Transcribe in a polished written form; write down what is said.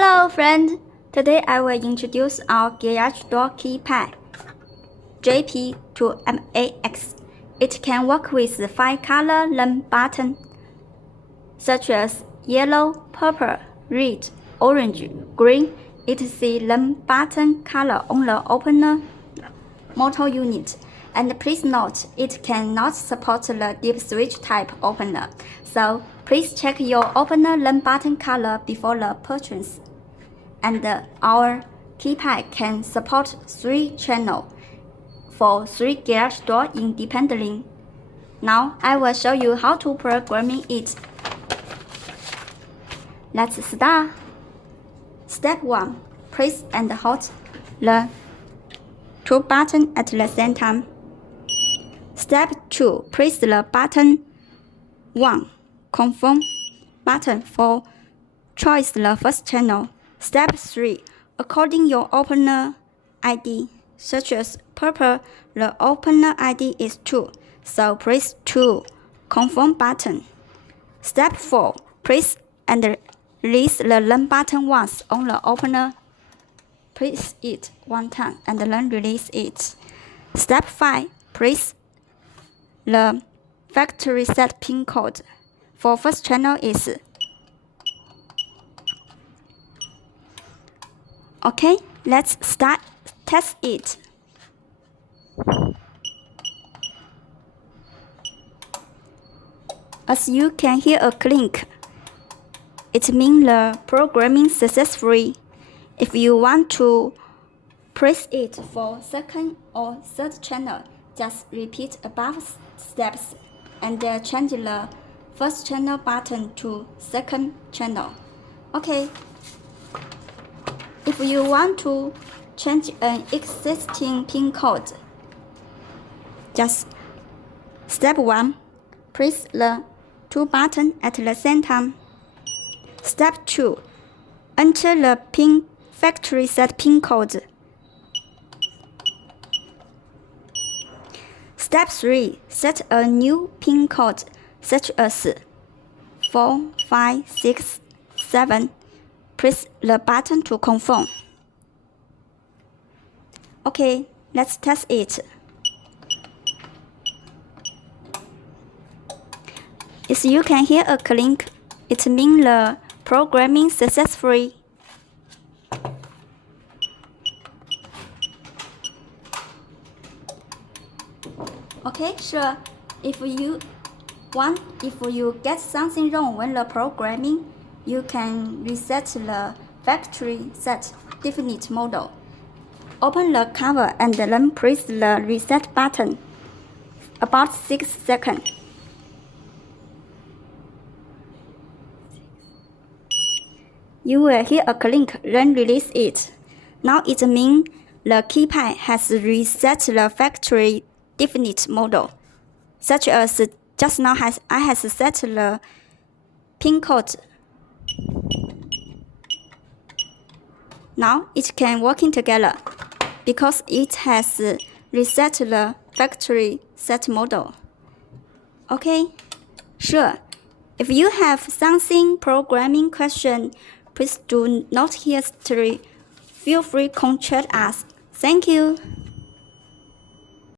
Hello friend, today I will introduce our garage door keypad, JP2MAX. It can work with 5 color LUN buttons, such as yellow, purple, red, orange, green, etc. LUN button color on the opener motor unit. And please note, it cannot support the deep switch type opener, so please check your opener LUN button color before the purchase. And our keypad can support 3 channels for 3 garage doors independently. Now I will show you how to programming it. Let's start. Step 1. Press and hold the 2 buttons at the same time. Step 2. Press the button 1. Confirm button for choose the first channel. Step 3. According your opener ID, such as purple, the opener ID is 2, so press 2. Confirm button. Step 4. Press and release the LUN button once on the opener. Press it 1 time and then release it. Step 5. Press the factory set pin code. For first channel is okay. Let's start test it. As you can hear a clink, it means the programming successfully. If you want to press it for second or third channel, just repeat above steps and change the first channel button to second channel. Okay. If you want to change an existing pin code, just step 1. Press the 2 buttons at the same time. Step 2. Enter the factory set pin code. Step 3. Set a new pin code, such as 4, 5, 6, 7. Press the button to confirm. Okay, let's test it. As you can hear a clink, it means the programming successfully. Okay, sure. If you get something wrong when the programming, you can reset the factory set default model. Open the cover and then press the reset button. About 6 seconds. You will hear a clink, then release it. Now it means the keypad has reset the factory default model, such as just now I has set the pin code. Now it can working together because it has reset the factory set model. Okay, sure. If you have something programming question, please do not hesitate. Feel free to contact us. Thank you.